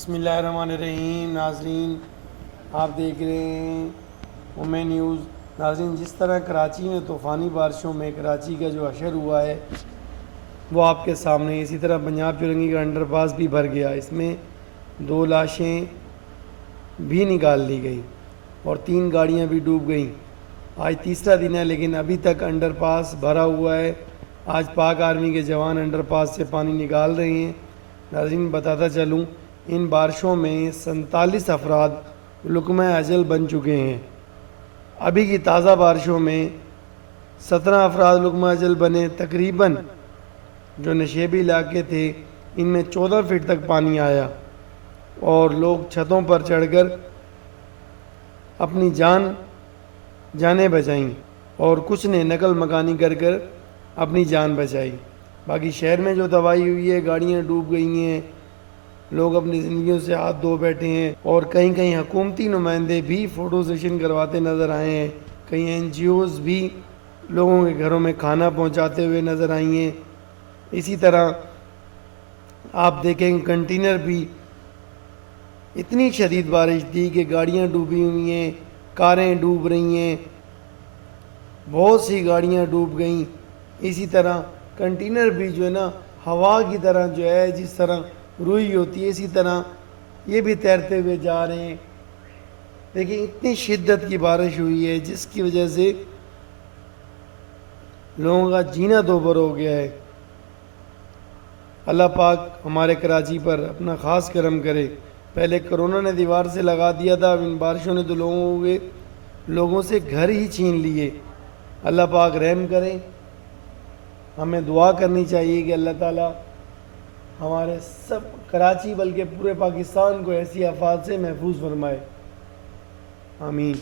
बिस्मिल्लाहिर्रहमानिर्रहीम। नाजरीन, आप देख रहे हैं उम्मे न्यूज़। नाजरीन, जिस तरह कराची में तूफ़ानी बारिशों में कराची का जो अशर हुआ है वो आपके सामने है। इसी तरह पंजाब चुरंगी का अंडरपास भी भर गया, इसमें 2 लाशें भी निकाल ली गई और 3 गाड़ियां भी डूब गईं। आज तीसरा दिन है लेकिन अभी तक अंडरपास भरा हुआ है। आज पाक आर्मी के जवान अंडरपास से पानी निकाल रहे हैं। नाज़रीन, बताता चलूँ, इन बारिशों में 47 अफराद लुक़्मा अजल बन चुके हैं। अभी की ताज़ा बारिशों में 17 अफराद लुक़्मा अजल बने। तकरीबन जो नशेबी इलाके थे इनमें 14 फीट तक पानी आया और लोग छतों पर चढ़कर अपनी जानें बचाईं और कुछ ने नकल मकानी कर कर अपनी जान बचाई। बाकी शहर में जो तबाही हुई है, गाड़ियाँ डूब गई हैं, लोग अपनी ज़िंदगियों से हाथ धो बैठे हैं और कहीं कहीं हुकूमती नुमाइंदे भी फ़ोटो सेशन करवाते नज़र आए हैं। कई NGOs भी लोगों के घरों में खाना पहुंचाते हुए नज़र आई हैं। इसी तरह आप देखेंगे कंटेनर भी, इतनी शदीद बारिश थी कि गाड़ियाँ डूबी हुई हैं, कारें डूब रही हैं, बहुत सी गाड़ियाँ डूब गईं। इसी तरह कंटेनर भी जो है ना, हवा की तरह जो है, जिस तरह रुई होती है इसी तरह ये भी तैरते हुए जा रहे हैं। देखिए, इतनी शिद्दत की बारिश हुई है जिसकी वजह से लोगों का जीना दोबर हो गया है। अल्लाह पाक हमारे कराची पर अपना ख़ास करम करे। पहले कोरोना ने दीवार से लगा दिया था, अब इन बारिशों ने तो लोगों से घर ही छीन लिए। अल्लाह पाक रहम करें। हमें दुआ करनी चाहिए कि अल्लाह ताला हमारे सब कराची बल्कि पूरे पाकिस्तान को ऐसी आफात से महफूज फरमाए। आमीन।